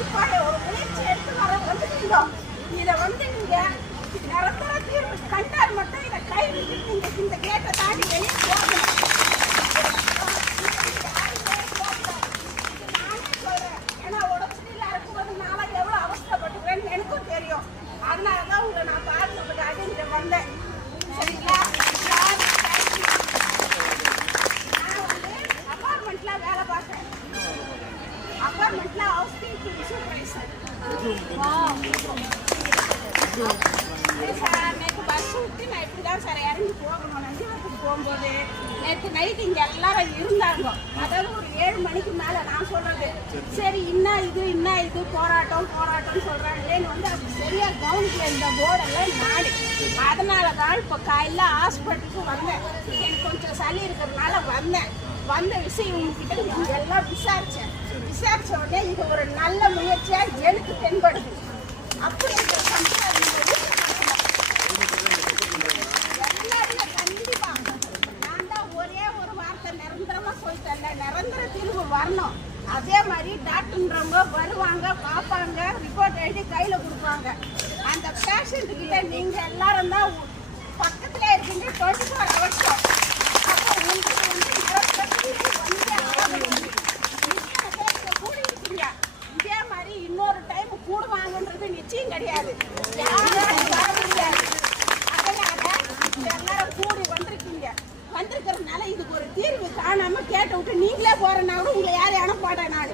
இப்ப ஒரு முயற்சி எடுத்து வர வந்துட்டீங்க. இதை வந்து நீங்க நிரந்தர தீர்வு கண்டால் மட்டும் இதை கை விட்டு நீங்க இந்த கேட்டை தாண்டி வெளியே போகணும். நானே சொல்றேன், ஏன்னா உடம்புல இருக்கும்போது நான் எவ்வளவு அவஸ்தைப்பட்டுக்கிறேன்னு எனக்கும் தெரியும். அதனாலதான் உங்களை நான் பார்க்கறதுக்காக இங்க வந்தேன். சரிங்களா? நான் வந்து அபார்ட்மெண்ட்ல வேலை பார்த்தேன். அபார்ட்மெண்ட்ல ஹவுஸ் கீப்பிங் சூப்பர்வைசர். சார் நேற்று பஸ் விட்டு நான் இப்படி தான் சார் இறங்கி போகணும். நந்திவரத்துக்கு போகும்போது நேற்று நைட்டு இங்கே எல்லாரும் இருந்தாங்க. அதாவது ஒரு 7 மணிக்கு மேலே நான் சொல்றது சரி இன்னும் இது போராட்டம்னு சொல்கிறாங்களேன்னு வந்து அது சரியாக கவனிக்கல இந்த போர்டெல்லாம் நாடு. அதனால தான் இப்போ காலையில் ஹாஸ்பிட்டலுக்கு வந்தேன். எனக்கு கொஞ்சம் சளி இருக்கிறதுனால வந்த விஷயம் உங்ககிட்ட எல்லாம் விசாரிச்ச உடனே இது ஒரு நல்ல முயற்சியாக எனக்கு தென்படுது. அப்படி கண்டிப்பா நான் தான் ஒரே ஒரு வார்த்தை நிரந்தரமா சொல்லிட்டேன், நிரந்தர தீர்வு வரணும். அதே மாதிரி டாக்டர்ன்றவங்க வருவாங்க, பார்ப்பாங்க, ரிப்போர்ட் எழுதி கையில கொடுப்பாங்க. அந்த பேஷண்ட் கிட்ட நீங்க எல்லாரும் தான் பக்கத்துல இருக்கீங்க 24 hours. அப்போ உங்களுக்கு வந்து கூடியிருக்கீங்க. இதே மாதிரி இன்னொரு டைம் கூடுவாங்கன்றது நிச்சயம் கிடையாது. யாரும் வர முடியாது. அதனால எல்லாரும் கூடி வந்திருக்கிறதுனால இதுக்கு ஒரு தீர்வு காணாம கேட்டு விட்டு நீங்களே போறேன்னா கூட உங்களை யாரும் அனுப்பாட்டேன். நான்